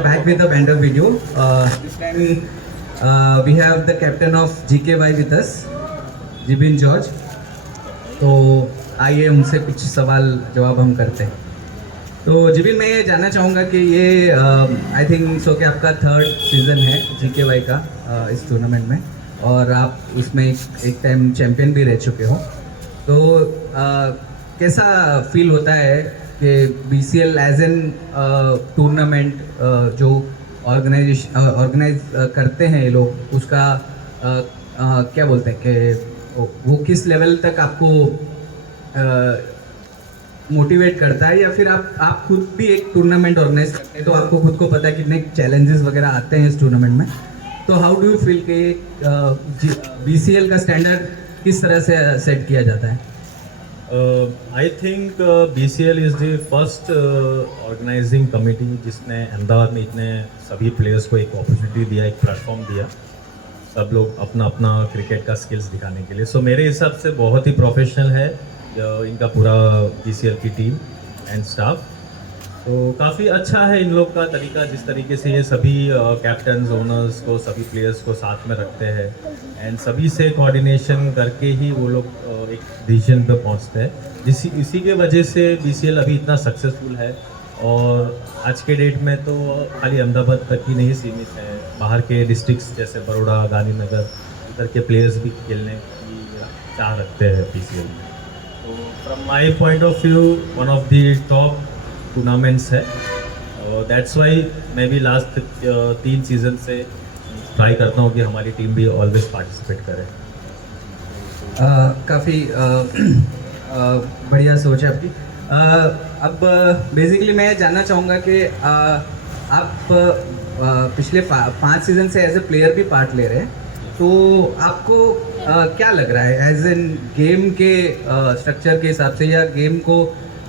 are back with a banter video. This time we have the captain of GKY with us, Jibin George. तो आइए उनसे कुछ सवाल जवाब हम करते हैं. तो जिबिन, मैं ये जानना चाहूँगा कि ये आई थिंक सो कि आपका 3rd सीज़न है GKY का इस टूर्नामेंट में, और आप उसमें एक टाइम चैम्पियन भी रह चुके हो. तो कैसा फील होता है कि BCL एज एन टूर्नामेंट जो ऑर्गेनाइज करते हैं ये लोग, उसका क्या बोलते हैं कि वो किस लेवल तक आपको मोटिवेट करता है, या फिर आप खुद भी एक टूर्नामेंट ऑर्गेनाइज करते हैं तो आपको खुद को पता है कितने चैलेंजेस वगैरह आते हैं इस टूर्नामेंट में. तो हाउ डू यू फील कि BCL का स्टैंडर्ड किस तरह से सेट किया जाता है? I think BCL is the first organising committee जिसने अहमदाबाद में इतने सभी प्लेयर्स को एक अपॉर्चुनिटी दिया, एक प्लेटफॉर्म दिया, सब लोग अपना अपना क्रिकेट का स्किल्स दिखाने के लिए. सो मेरे हिसाब से बहुत ही प्रोफेशनल है इनका पूरा BCL की टीम एंड स्टाफ. तो काफ़ी अच्छा है इन लोग का तरीका, जिस तरीके से ये सभी कैप्टन्स, ओनर्स को, सभी प्लेयर्स को साथ में रखते हैं एंड सभी से कोऑर्डिनेशन करके ही वो लोग एक डिसीजन पे पहुंचते हैं. इसी के वजह से BCL अभी इतना सक्सेसफुल है. और आज के डेट में तो खाली अहमदाबाद तक ही नहीं सीमित है, बाहर के डिस्ट्रिक्ट्स जैसे बड़ौदा, गांधीनगर, इधर के प्लेयर्स भी खेलने की चाह रखते हैं BCL में. तो from my point of view one of the top tournaments है. दैट्स वाई मैं भी लास्ट 3 सीज़न से ट्राई करता हूँ कि हमारी टीम भी ऑलवेज पार्टिसिपेट करे. काफ़ी बढ़िया सोच है आपकी. अब बेसिकली मैं जानना चाहूँगा कि आप पिछले 5 सीज़न से एज ए प्लेयर भी पार्ट ले रहे हैं, तो आपको क्या लग रहा है एज एन गेम के स्ट्रक्चर के हिसाब से, या गेम को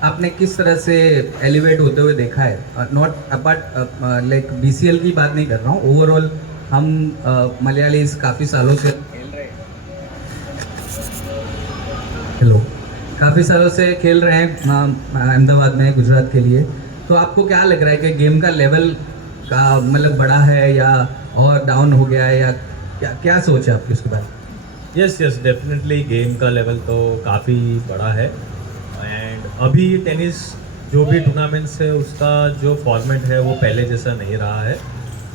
आपने किस तरह से एलिवेट होते हुए देखा है? नॉट अपार्ट लाइक BCL की बात नहीं कर रहा हूँ, ओवरऑल हम मलयालीज काफ़ी सालों से खेल रहे हैं. हेलो, काफ़ी सालों से खेल रहे हैं अहमदाबाद में, गुजरात के लिए. तो आपको क्या लग रहा है कि गेम का लेवल का मतलब बढ़ा है या और डाउन हो गया है, या क्या सोच है आपकी उसके बाद? यस, डेफिनेटली गेम का लेवल तो काफ़ी बड़ा है. एंड अभी टेनिस जो भी टूर्नामेंट्स है उसका जो फॉर्मेट है वो पहले जैसा नहीं रहा है.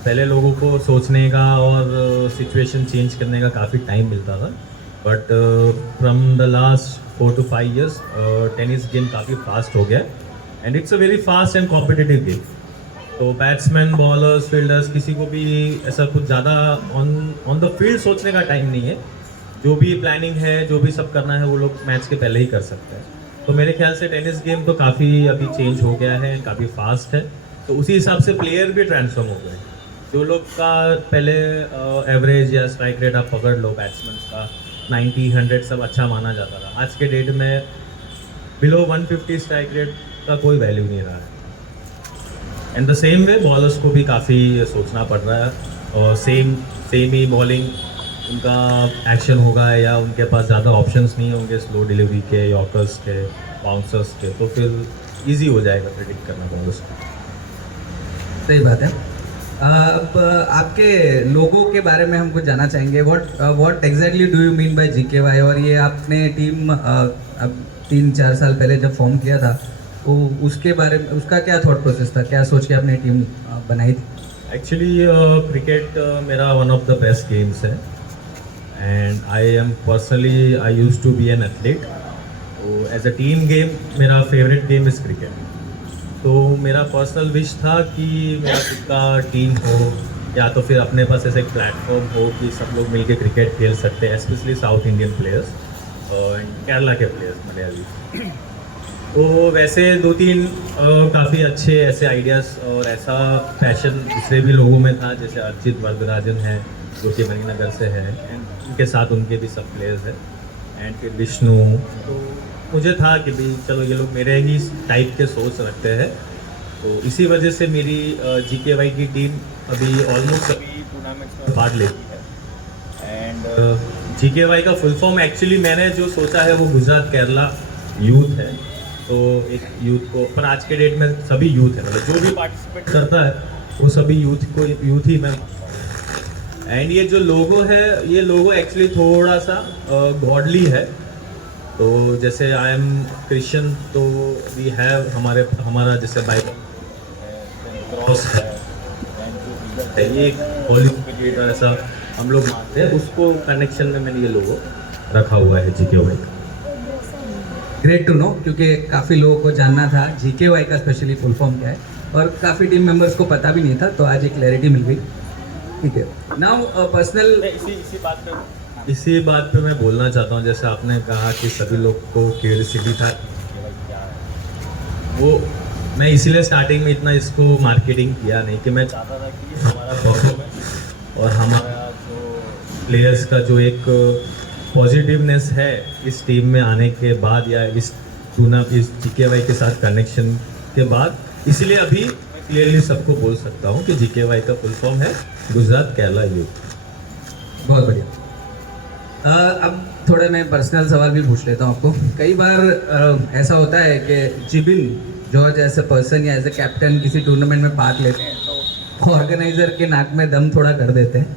पहले लोगों को सोचने का और सिचुएशन चेंज करने का काफ़ी टाइम मिलता था, but from the last 4 to 5 years tennis game काफ़ी फास्ट हो गया and it's a very fast and competitive game. तो बैट्समैन, बॉलर्स, फील्डर्स, किसी को भी ऐसा कुछ ज़्यादा ऑन द फील्ड सोचने का टाइम नहीं है. जो भी प्लानिंग है, जो भी सब करना है, वो लोग मैच के पहले ही कर सकते हैं. तो मेरे ख्याल से टेनिस गेम तो काफ़ी अभी चेंज हो गया है, काफ़ी फास्ट है. तो उसी हिसाब से प्लेयर भी ट्रांसफॉर्म हो गए. जो लोग का पहले एवरेज या स्ट्राइक रेट आप पकड़ लो बैट्समैन का 90, 100 सब अच्छा माना जाता था, आज के डेट में बिलो 150 स्ट्राइक रेट का कोई वैल्यू नहीं रहा है. And the same way bowlers को भी काफ़ी सोचना पड़ रहा है, और सेम ही बॉलिंग उनका एक्शन होगा या उनके पास ज़्यादा ऑप्शंस नहीं होंगे स्लो डिलीवरी के, यॉर्कर्स के, बाउंसर्स के, तो फिर इजी हो जाएगा प्रेडिक्ट करना बॉलर्स को. सही बात है. अब आपके लोगो के बारे में हम कुछ जानना चाहेंगे. What exactly do you mean by GKY? और ये आपने टीम अब 3-4 साल पहले जब फॉर्म किया था, तो उसके बारे में उसका क्या थॉट प्रोसेस था, क्या सोच के आपने टीम बनाई थी? एक्चुअली क्रिकेट मेरा one of the best games है and I used to be an athlete. तो एज अ टीम गेम मेरा फेवरेट गेम इज़ क्रिकेट. तो मेरा पर्सनल विश था कि मेरा खुद का टीम हो, या तो फिर अपने पास ऐसा एक प्लेटफॉर्म हो कि सब लोग मिलके क्रिकेट खेल सकते हैं, specially south Indian players and Kerala के प्लेयर्स, मलयाली. तो वैसे 2-3 काफ़ी अच्छे ऐसे आइडियाज़ और ऐसा पैशन दूसरे भी लोगों में था, जैसे अर्चित वरदराजन है जो कि मणिनगर से है, एंड उनके साथ उनके भी सब प्लेयर्स हैं, एंड फिर विष्णु. तो मुझे था कि भाई चलो ये लोग मेरे ही टाइप के सोच रखते हैं, तो इसी वजह से मेरी GKY की टीम अभी ऑलमोस्ट सभी टूर्नामेंट्स में पार्ट लेती है. एंड GKY का फुल फॉर्म एक्चुअली मैंने जो सोचा है वो गुजरात केरला यूथ है. तो एक यूथ को, पर आज के डेट में सभी यूथ है, मतलब जो भी पार्टिसिपेट करता है वो सभी यूथ ही मैं। एंड ये जो लोगो है, ये लोगो एक्चुअली थोड़ा सा गॉडली है। तो जैसे आई एम क्रिश्चियन, तो वी हैव हमारा जैसे बाइबल क्रॉस है, ये होली ऐसा हम लोग मानते हैं, उसको कनेक्शन में मैंने ये लोगो रखा हुआ है जीके वाई का। ग्रेट टू नो, क्योंकि काफ़ी लोगों को जानना था GKY का स्पेशली फुल फॉर्म क्या है, और काफ़ी टीम मेंबर्स को पता भी नहीं था, तो आज एक क्लैरिटी मिल गई। ठीक है, नाउ पर्सनल इसी बात पे मैं बोलना चाहता हूँ, जैसे आपने कहा कि सभी लोग को क्यूरियोसिटी था, वो मैं इसीलिए स्टार्टिंग में इतना इसको मार्केटिंग किया नहीं, कि मैं चाहता था कि हमारा परफॉर्मेंस और हमारा जो प्लेयर्स का जो एक पॉजिटिवनेस है इस टीम में आने के बाद, या इस GKY के साथ कनेक्शन के बाद, इसीलिए अभी क्लियरली सबको बोल सकता हूँ कि GKY का फुल फॉर्म है गुजरात केरला यूथ। बहुत बढ़िया। अब थोड़ा मैं पर्सनल सवाल भी पूछ लेता हूँ आपको। कई बार ऐसा होता है कि Jibin George as a person या एज ए कैप्टन किसी टूर्नामेंट में पार्ट लेते हैं तो ऑर्गेनाइज़र के नाक में दम थोड़ा कर देते हैं,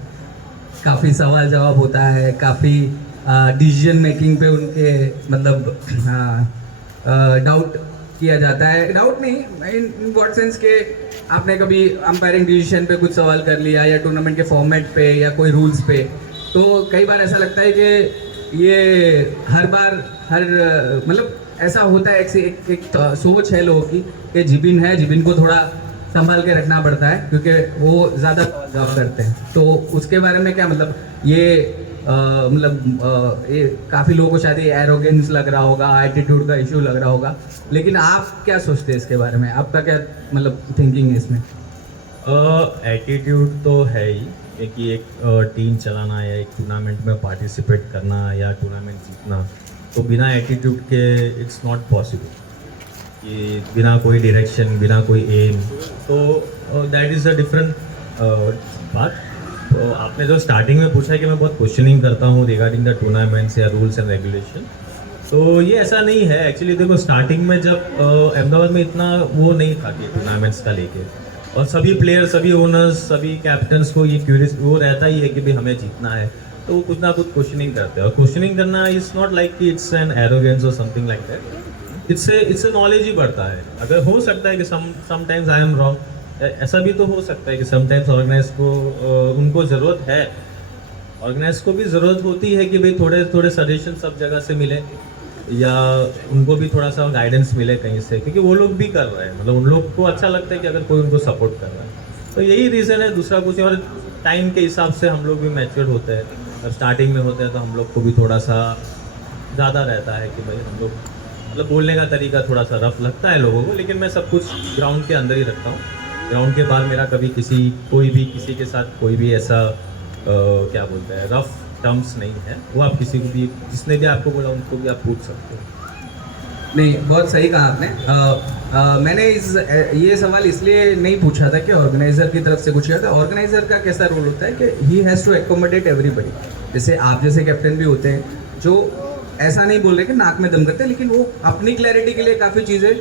काफ़ी सवाल जवाब होता है, काफ़ी डिसीजन मेकिंग पे उनके मतलब डाउट किया जाता है। डाउट नहीं इन व्हाट सेंस के आपने कभी अंपायरिंग डिसीजन पे कुछ सवाल कर लिया, या टूर्नामेंट के फॉर्मेट पे, या कोई रूल्स पे, तो कई बार ऐसा लगता है कि ये हर बार मतलब ऐसा होता है, एक सोच है लोगों की कि जिबिन को थोड़ा संभाल के रखना पड़ता है क्योंकि वो ज़्यादा जॉब करते हैं। तो उसके बारे में क्या मतलब ये ये काफ़ी लोगों को शायद ये एरोगेंस लग रहा होगा, एटीट्यूड का इशू लग रहा होगा, लेकिन आप क्या सोचते हैं इसके बारे में? आपका क्या मतलब थिंकिंग है इसमें? एटीट्यूड तो है ही, क्योंकि एक टीम चलाना या एक टूर्नामेंट में पार्टिसिपेट करना या टूर्नामेंट जीतना, तो बिना एटीट्यूड के इट्स नॉट पॉसिबल, कि बिना कोई डायरेक्शन, बिना कोई एम, तो दैट इज़ अ डिफरेंट बात। तो आपने जो स्टार्टिंग में पूछा है कि मैं बहुत क्वेश्चनिंग करता हूँ रिगार्डिंग द टूर्नामेंट्स या रूल्स एंड रेगुलेशन, तो ये ऐसा नहीं है। एक्चुअली देखो, स्टार्टिंग में जब अहमदाबाद में इतना वो नहीं था कि टूर्नामेंट्स का लेके, और सभी प्लेयर, सभी ओनर्स, सभी कैप्टन्स को ये क्यूरियस वो रहता ही है कि भाई हमें जीतना है, तो वो कुछ ना कुछ क्वेश्चनिंग करते हैं। और क्वेश्चनिंग करना इज़ नॉट लाइक कि इट्स एन एरोगेंस और समथिंग लाइक दैट, इससे नॉलेज ही बढ़ता है। अगर हो सकता है कि समटाइम्स आई एम रॉन्ग, ऐसा भी तो हो सकता है कि समटाइम्स ऑर्गेनाइज को उनको ज़रूरत है, ऑर्गेनाइज को भी ज़रूरत होती है कि भाई थोड़े थोड़े सजेशन सब जगह से मिले, या उनको भी थोड़ा सा गाइडेंस मिले कहीं से, क्योंकि वो लोग भी कर रहे हैं, मतलब उन लोग को अच्छा लगता है कि अगर कोई उनको सपोर्ट कर रहा है। तो यही रीज़न है, दूसरा कुछ नहीं। और टाइम के हिसाब से हम लोग भी मैच्योर्ड होते हैं, और स्टार्टिंग में होते हैं तो हम लोग को भी थोड़ा सा ज़्यादा रहता है कि भाई हम लोग मतलब बोलने का तरीका थोड़ा सा रफ लगता है लोगों को, लेकिन मैं सब कुछ ग्राउंड के अंदर ही रखता हूँ। ग्राउंड के बाहर मेरा कभी किसी के साथ कोई भी ऐसा क्या बोलते हैं रफ टर्म्स नहीं है। वो आप किसी को भी, जिसने भी आपको बोला उनको भी आप पूछ सकते हो। नहीं, बहुत सही कहा आपने। मैंने ये सवाल इसलिए नहीं पूछा था कि ऑर्गेनाइज़र की तरफ से कुछ था। ऑर्गेनाइज़र का कैसा रोल होता है कि he has to accommodate everybody. जैसे आप जैसे कैप्टन भी होते हैं जो ऐसा नहीं बोल रहे कि नाक में दम करते हैं, लेकिन वो अपनी क्लैरिटी के लिए काफ़ी चीज़ें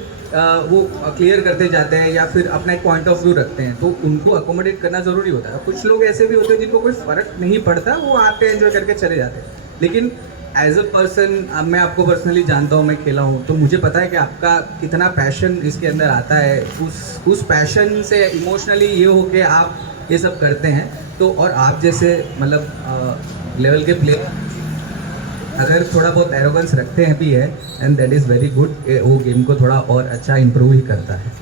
वो क्लियर करते जाते हैं, या फिर अपना एक पॉइंट ऑफ व्यू रखते हैं, तो उनको अकोमोडेट करना ज़रूरी होता है। कुछ लोग ऐसे भी होते हैं जिनको कोई फ़र्क नहीं पड़ता, वो आते हैं एंजॉय करके चले जाते हैं। लेकिन एज अ पर्सन, अब मैं आपको पर्सनली जानता हूँ, मैं खेला हूँ, तो मुझे पता है कि आपका कितना पैशन इसके अंदर आता है। उस पैशन से इमोशनली ये हो के आप ये सब करते हैं। तो और आप जैसे मतलब लेवल के प्लेयर अगर थोड़ा बहुत एरोगेंस रखते हैं भी है, and that is very good, वो गेम को थोड़ा और अच्छा इम्प्रूव ही करता है।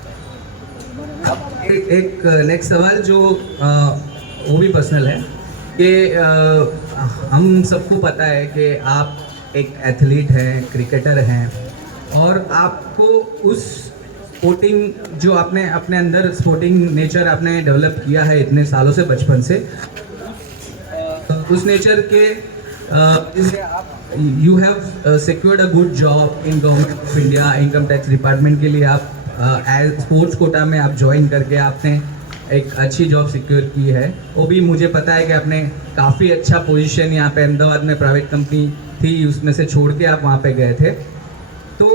एक नेक्स्ट सवाल जो वो भी पर्सनल है कि हम सबको पता है कि आप एक एथलीट हैं, क्रिकेटर हैं, और आपको उस स्पोर्टिंग जो आपने अपने अंदर स्पोर्टिंग नेचर आपने डेवलप किया है इतने सालों से, बचपन से, उस नेचर के you have secured a good job in government of India, income tax department के लिए आप एज स्पोर्ट्स कोटा में आप ज्वाइन करके आपने एक अच्छी जॉब सिक्योर की है। वो भी मुझे पता है कि आपने काफ़ी अच्छा पोजीशन यहाँ पे अहमदाबाद में प्राइवेट कंपनी थी, उसमें से छोड़ के आप वहाँ पे गए थे। तो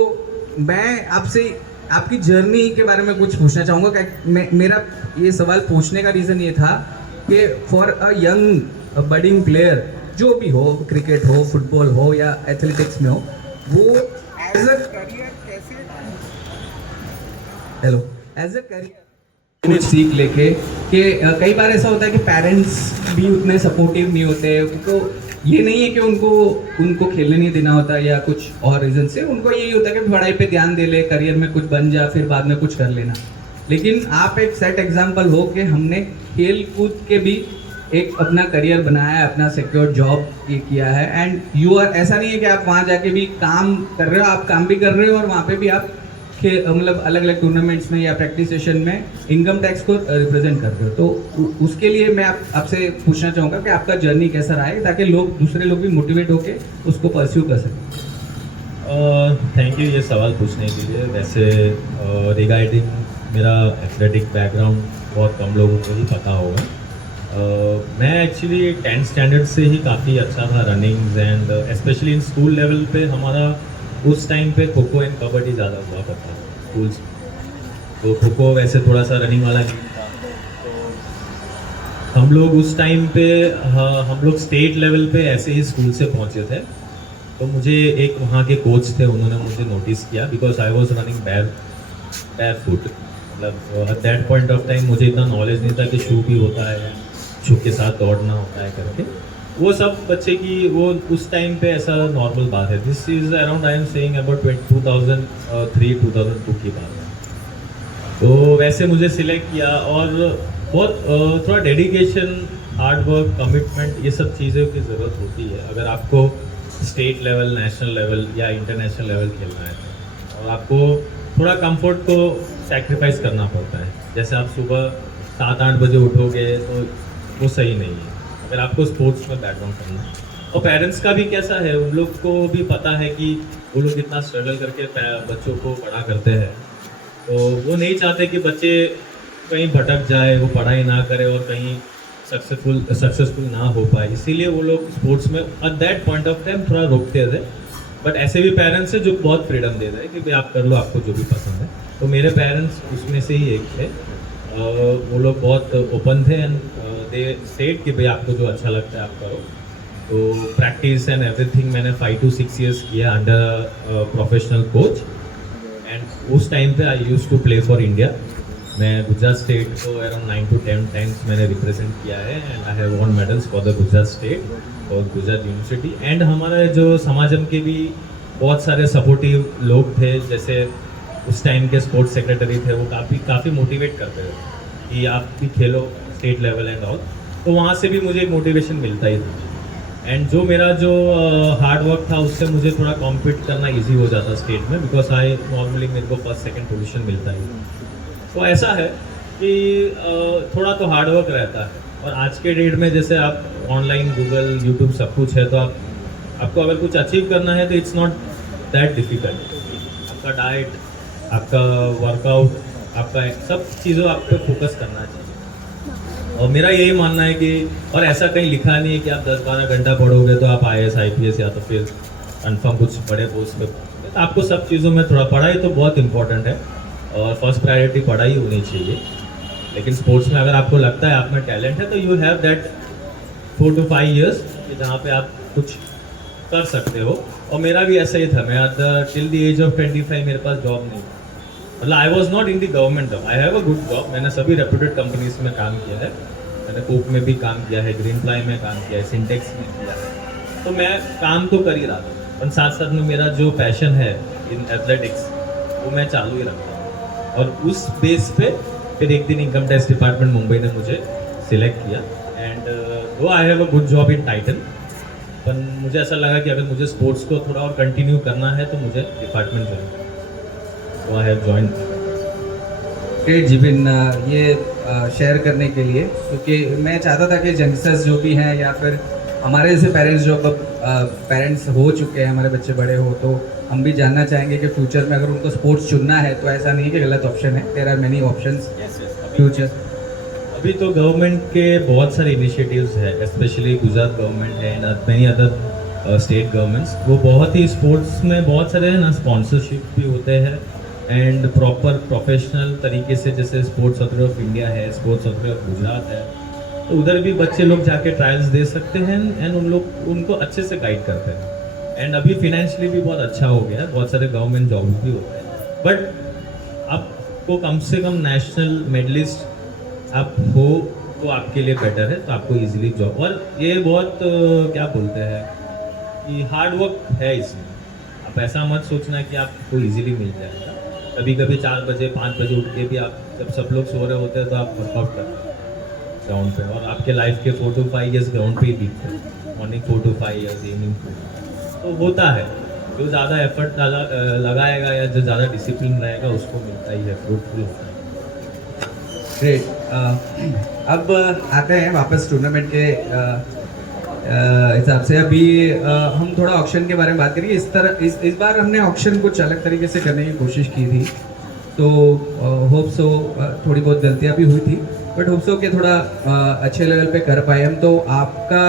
मैं आपसे आपकी जर्नी के बारे में कुछ पूछना चाहूँगा। मेरा ये सवाल पूछने का रीज़न ये था कि for a young budding player, जो भी हो, क्रिकेट हो, फुटबॉल हो या एथलेटिक्स में हो, वो एज अ करियर कैसे, एज अ करियर कुछ सीख लेके कि कई बार ऐसा होता है कि पेरेंट्स भी उतने सपोर्टिव नहीं होते। उनको ये नहीं है कि उनको खेलने नहीं देना होता या कुछ और रीज़न से, उनको यही होता है कि पढ़ाई पे ध्यान दे ले, करियर में कुछ बन जा, फिर बाद में कुछ कर लेना। लेकिन आप एक सेट एग्जांपल हो कि हमने खेल कूद के भी एक अपना करियर बनाया है, अपना सिक्योर जॉब ये किया है। एंड यू आर, ऐसा नहीं है कि आप वहाँ जाके भी काम कर रहे हो, आप काम भी कर रहे हो और वहाँ पे भी आप मतलब अलग अलग टूर्नामेंट्स में या प्रैक्टिस सेशन में इनकम टैक्स को रिप्रेजेंट कर रहे हो। तो उसके लिए मैं आपसे पूछना चाहूँगा कि आपका जर्नी कैसा रहा है, ताकि दूसरे लोग भी मोटिवेट होके उसको परस्यू कर सकें। थैंक यू ये सवाल पूछने के लिए। वैसे रिगार्डिंग मेरा एथलेटिक बैकग्राउंड बहुत कम लोगों को ही पता होगा। मैं एक्चुअली 10th स्टैंडर्ड से ही काफ़ी अच्छा था running and specially in school level पे हमारा उस टाइम पे खो खो एंड कबड्डी ज़्यादा हुआ करता था स्कूल्स में। तो खो खो वैसे थोड़ा सा रनिंग वाला गेम था, तो हम लोग उस टाइम पे हम लोग स्टेट लेवल पे ऐसे ही स्कूल से पहुँचे थे। तो मुझे एक वहाँ के कोच थे, उन्होंने मुझे नोटिस किया बिकॉज आई वॉज रनिंग बैर फुट। मतलब at that point of time मुझे इतना नॉलेज नहीं था कि शू भी होता है, शू के साथ दौड़ना होता है करके। वो सब बच्चे की वो उस टाइम पे ऐसा नॉर्मल बात है। This is around I am saying about 2003-2002 की बात है। तो वैसे मुझे सिलेक्ट किया और बहुत थोड़ा डेडिकेशन, हार्ड वर्क, कमिटमेंट, ये सब चीज़ों की ज़रूरत होती है अगर आपको स्टेट लेवल, नेशनल लेवल या इंटरनेशनल लेवल खेलना है। और आपको थोड़ा कंफर्ट को सैक्रिफाइस करना पड़ता है। जैसे आप सुबह 7-8 बजे उठोगे तो वो सही नहीं है अगर आपको स्पोर्ट्स में बैकग्राउंड करना है। और पेरेंट्स का भी कैसा है, उन लोग को भी पता है कि वो लोग कितना स्ट्रगल करके बच्चों को बड़ा करते हैं। तो वो नहीं चाहते कि बच्चे कहीं भटक जाए, वो पढ़ाई ना करे और कहीं सक्सेसफुल ना हो पाए। इसीलिए वो लोग स्पोर्ट्स में at that point of time थोड़ा रोकते थे। बट ऐसे भी पेरेंट्स हैं जो बहुत फ्रीडम दे रहे हैं कि भाई आप कर लो, आपको जो भी पसंद है। तो मेरे पेरेंट्स उसमें से ही एक थे। वो लोग बहुत ओपन थे एंड दे सेड कि भाई आपको जो अच्छा लगता है आप करो। तो प्रैक्टिस एंड एवरीथिंग मैंने 5 to 6 years किया अंडर प्रोफेशनल कोच। एंड उस टाइम पे I used to play for India. मैं गुजरात स्टेट को अराउंड 9 to 10 times मैंने रिप्रेजेंट किया है and I have won medals for the Gujarat state और गुजरात यूनिवर्सिटी। एंड हमारे जो समाजम के भी बहुत सारे सपोर्टिव लोग थे, जैसे उस टाइम के स्पोर्ट्स सेक्रेटरी थे, वो काफ़ी मोटिवेट करते थे कि आप भी खेलो स्टेट लेवल एंड ऑल। तो वहाँ से भी मुझे मोटिवेशन मिलता ही था। एंड जो मेरा जो हार्ड वर्क था उससे मुझे थोड़ा कॉम्पीट करना इजी हो जाता स्टेट में, बिकॉज आई नॉर्मली मेरे को 1st, 2nd पोजीशन मिलता ही। तो ऐसा है कि थोड़ा तो हार्ड वर्क रहता है। और आज के डेट में जैसे आप ऑनलाइन गूगल, यूट्यूब सब कुछ है, तो आपको अगर कुछ अचीव करना है तो इट्स नॉट दैट डिफ़िकल्ट। आपका डाइट, आपका वर्कआउट, आपका सब चीज़ों आप पे फोकस करना चाहिए। और मेरा यही मानना है कि, और ऐसा कहीं लिखा नहीं है कि आप 10-12 घंटा पढ़ोगे तो आप IAS, IPS या तो फिर कन्फर्म कुछ बड़े पोस्ट पे। तो आपको सब चीज़ों में थोड़ा, पढ़ाई तो बहुत इंपॉर्टेंट है और फर्स्ट प्रायोरिटी पढ़ाई होनी चाहिए। लेकिन स्पोर्ट्स में अगर आपको लगता है आप में टैलेंट है तो you have that 4 to 5 years कि जहाँ पे आप कुछ कर सकते हो। और मेरा भी ऐसा ही था। मैं टिल द एज ऑफ 25 मेरे पास जॉब नहीं था। मतलब I was not in the government job, I have a good job. मैंने सभी रेप्यूटेड कंपनीज में काम किया है। मैंने कोक में भी काम किया है, ग्रीन प्लाई में काम किया है, सिंटेक्स में किया है। तो मैं काम तो कर ही रहा था, और साथ साथ में मेरा जो पैशन है इन एथलेटिक्स वो मैं चालू ही रखता हूँ। और उस बेस पे फिर एक दिन इनकम टैक्स डिपार्टमेंट मुंबई ने मुझे सिलेक्ट किया एंड वो I have a good job in Titan. पर मुझे ऐसा लगा कि अगर मुझे स्पोर्ट्स को थोड़ा और कंटिन्यू करना है तो मुझे डिपार्टमेंट ज्वाइन करना है। तो I have join. Great Jibin, ये शेयर करने के लिए, क्योंकि मैं चाहता था कि यंगस्टर्स जो भी हैं या फिर हमारे जैसे पेरेंट्स जो अब पेरेंट्स हो चुके हैं, हमारे बच्चे बड़े हो, तो हम भी जानना चाहेंगे कि फ्यूचर में अगर उनको स्पोर्ट्स चुनना है तो ऐसा नहीं है कि गलत ऑप्शन है। There are many options future. अभी तो गवर्नमेंट के बहुत सारे इनिशिएटिव्स हैं, स्पेशली गुजरात गवर्नमेंट है and many other state governments. वो बहुत ही स्पोर्ट्स में बहुत सारे ना स्पॉन्सरशिप भी होते हैं एंड प्रॉपर प्रोफेशनल तरीके से, जैसे स्पोर्ट्स अथॉरिटी ऑफ इंडिया है, स्पोर्ट्स अथॉरिटी ऑफ गुजरात है, तो उधर भी बच्चे लोग जाके ट्रायल्स दे सकते हैं एंड उनको अच्छे से गाइड करते हैं। एंड अभी फिनेंशियली भी बहुत अच्छा हो गया है, बहुत सारे गवर्नमेंट जॉब्स भी होते हैं, बट आपको कम से कम नेशनल मेडलिस्ट आप हो तो आपके लिए बेटर है, तो आपको इजीली जॉब। और ये बहुत क्या बोलते हैं कि हार्ड वर्क है इसमें। आप ऐसा मत सोचना कि आपको इजीली मिल जाएगा। कभी कभी 4 बजे 5 बजे उठ के भी आप, जब सब लोग सो रहे होते हैं, तो आप वर्कआउट करते हैं ग्राउंड पे, और आपके लाइफ के 4 to 5 ईयर्स ग्राउंड पे ही बीतते हैं, मॉर्निंग 4 to 5 ईयर्स, इवनिंग 4। तो होता है, जो ज़्यादा एफर्ट लगाएगा या जो ज़्यादा डिसिप्लिन रहेगा उसको मिलता ही है, फ्रूटफुल होता है। ग्रेट। अब आते हैं वापस टूर्नामेंट के हिसाब से। अभी हम थोड़ा ऑक्शन के बारे में बात करेंगे। इस बार हमने ऑक्शन कुछ अलग तरीके से करने की कोशिश की थी, तो होप सो थोड़ी बहुत गलतियां भी हुई थी, बट होप सो के थोड़ा अच्छे लेवल पे कर पाए हम। तो आपका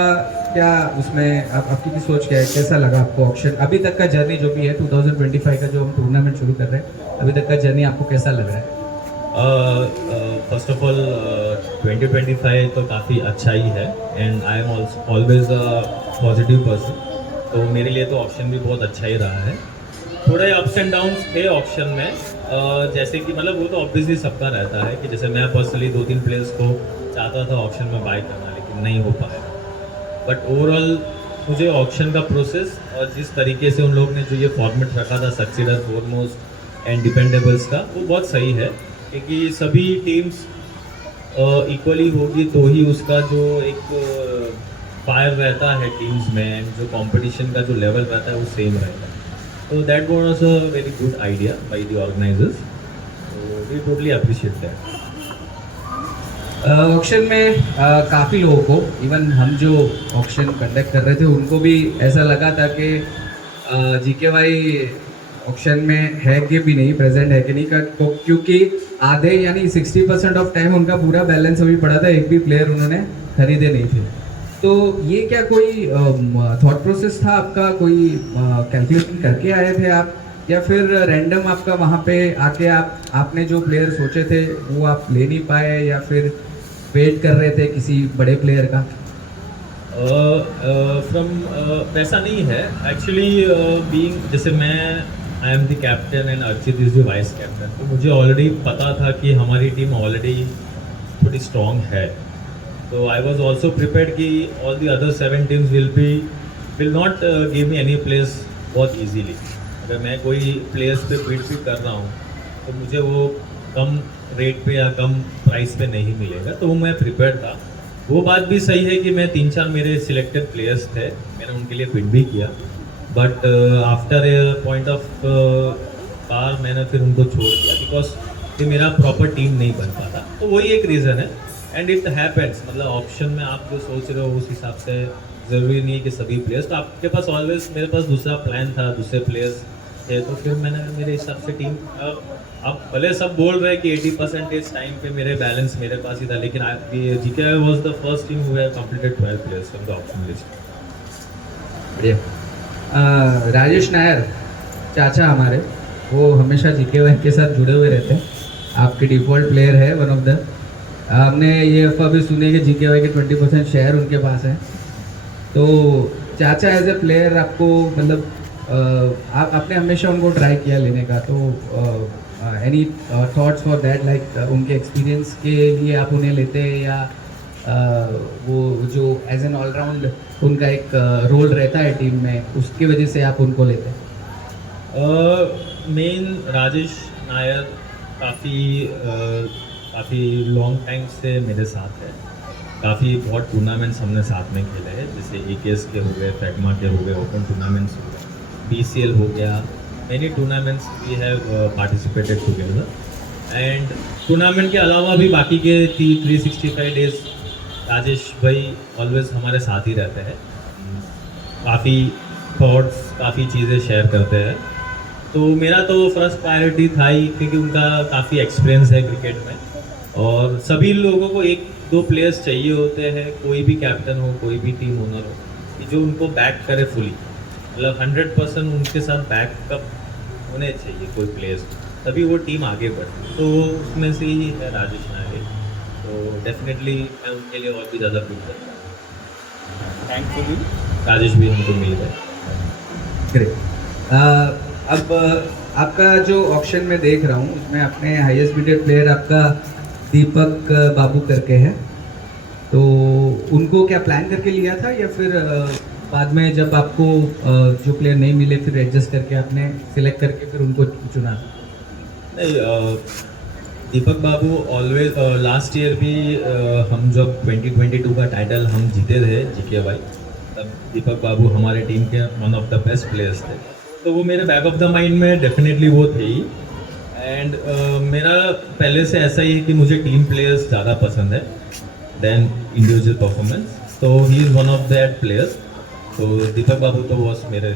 क्या उसमें आपकी भी सोच क्या है, कैसा लगा आपको ऑक्शन? अभी तक का जर्नी जो भी है 2025 का जो हम टूर्नामेंट शुरू कर रहे हैं, अभी तक का जर्नी आपको कैसा लग रहा है? फर्स्ट ऑफ ऑल 2025 तो काफ़ी अच्छा ही है, and I am always a positive person, तो मेरे लिए तो ऑप्शन भी बहुत अच्छा ही रहा है। थोड़े अप्स एंड डाउन्स थे ऑप्शन में, जैसे कि मतलब वो तो ऑब्वियसली सबका रहता है कि जैसे मैं पर्सनली 2-3 प्लेयर्स को चाहता था ऑप्शन में बाय करना, लेकिन नहीं हो पाया। बट ओवरऑल मुझे ऑप्शन का प्रोसेस और जिस तरीके से उन लोग ने जो ये फॉर्मेट रखा था सक्सीडर, फोरमोस्ट एंड डिपेंडेबल्स का, वो बहुत सही है, क्योंकि सभी टीम्स इक्वली होगी तो ही उसका जो एक फायर रहता है टीम्स में, एंड जो कंपटीशन का जो लेवल रहता है वो सेम रहता है। तो that was a very good idea by the organisers, तो we totally appreciate that. Auction में काफ़ी लोगों को, इवन हम जो ऑक्शन कंडक्ट कर रहे थे उनको भी ऐसा लगा था कि जीकेवाई ऑक्शन में है कि भी नहीं, प्रेजेंट है कि नहीं का, क्योंकि आधे यानी 60% ऑफ टाइम उनका पूरा बैलेंस अभी पड़ा था, एक भी प्लेयर उन्होंने खरीदे नहीं थे। तो ये क्या कोई थॉट प्रोसेस था आपका, कोई कैलकुलेशन करके आए थे आप, या फिर रैंडम आपका वहाँ पे आके आपने जो प्लेयर सोचे थे वो आप ले नहीं पाए, या फिर वेट कर रहे थे किसी बड़े प्लेयर का? वैसा नहीं है एक्चुअली। बीइंग जैसे मैं I am the captain and Archit is the vice captain, तो मुझे ऑलरेडी पता था कि हमारी टीम ऑलरेडी थोड़ी स्ट्रॉन्ग है, तो आई वॉज ऑल्सो प्रिपेयर्ड कि all the other 7 teams will not give me any place बहुत ईजीली। अगर मैं कोई प्लेयर्स पे बीट भी कर रहा हूँ तो मुझे वो कम रेट पे या कम प्राइस पे नहीं मिलेगा, तो वो मैं प्रिपेयर्ड था। वो बात भी सही है कि मैं 3-4 मेरे सिलेक्टेड प्लेयर्स थे, मैंने उनके लिए बिड भी किया, but after a point of par मैंने फिर उनको छोड़ दिया, बिकॉज ये मेरा प्रॉपर टीम नहीं बन पाता। तो वही एक रीज़न है, एंड इट हैपेंस। मतलब ऑप्शन में आप जो सोच रहे हो उस हिसाब से ज़रूरी नहीं है कि सभी प्लेयर्स, तो आपके पास ऑलवेज, मेरे पास दूसरा प्लान था, दूसरे प्लेयर्स थे, तो फिर मैंने मेरे हिसाब से टीम, अब भले सब बोल रहे हैं कि 80% टाइम पे मेरे बैलेंस मेरे पास ही था, लेकिन GK was the first team who have completed 12 players from the option list. बढ़िया। राजेश नायर चाचा हमारे, वो हमेशा जीके के साथ जुड़े हुए रहते हैं, आपके डिफ़ॉल्ट प्लेयर है, वन ऑफ द। हमने ये अफवाह भी सुनी है कि जीके के 20% शेयर उनके पास है। तो चाचा एज ए प्लेयर आपको, मतलब आपने हमेशा उनको ट्राई किया लेने का, तो any thoughts for that, like उनके एक्सपीरियंस के लिए आप उन्हें लेते हैं, या वो जो एज एन ऑलराउंड उनका एक रोल रहता है टीम में, उसकी वजह से आप उनको लेते हैं? मेन राजेश नायर काफ़ी लॉन्ग टाइम से मेरे साथ है, काफ़ी बहुत टूर्नामेंट्स हमने साथ में खेले हैं, जैसे AKS के हो गए, फैगमा के हो गए, ओपन टूर्नामेंट्स हो गए, BCL हो गया, many tournaments we have participated together, and tournament के अलावा भी बाकी के 365 डेज राजेश भाई ऑलवेज हमारे साथ ही रहते हैं, काफ़ी थॉट्स, काफ़ी चीज़ें शेयर करते हैं। तो मेरा तो फर्स्ट प्रायोरिटी था ही, क्योंकि उनका काफ़ी एक्सपीरियंस है क्रिकेट में, और सभी लोगों को 1-2 प्लेयर्स चाहिए होते हैं, कोई भी कैप्टन हो, कोई भी टीम ओनर हो, कि जो उनको बैक करे फुली, मतलब 100% उनके साथ बैकअप होने चाहिए कोई प्लेयर्स। तभी वो टीम आगे बढ़ी। तो उसमें से ही है राजेश नागे, तो डेफिनेटली मैं उनके लिए और भी ज़्यादा फील करता हूँ। थैंकफुली राजेश भी हमको मिल गए। ग्रेट। अब आपका जो ऑप्शन में देख रहा हूँ उसमें अपने हाईएस्ट बिडेड प्लेयर आपका दीपक बाबू करके है, तो उनको क्या प्लान करके लिया था या फिर बाद में जब आपको जो प्लेयर नहीं मिले फिर एडजस्ट करके आपने सिलेक्ट करके फिर उनको चुना? नहीं, दीपक बाबू ऑलवेज लास्ट ईयर भी हम जब 2022 का टाइटल हम जीते थे GKY, तब दीपक बाबू हमारे टीम के one of the best players थे, तो वो मेरे बैक ऑफ द माइंड में डेफिनेटली वो थे ही। एंड मेरा पहले से ऐसा ही है कि मुझे टीम प्लेयर्स ज़्यादा पसंद है देन इंडिविजुअल परफॉर्मेंस, तो he is one of that players. तो दीपक बाबू तो वॉज मेरे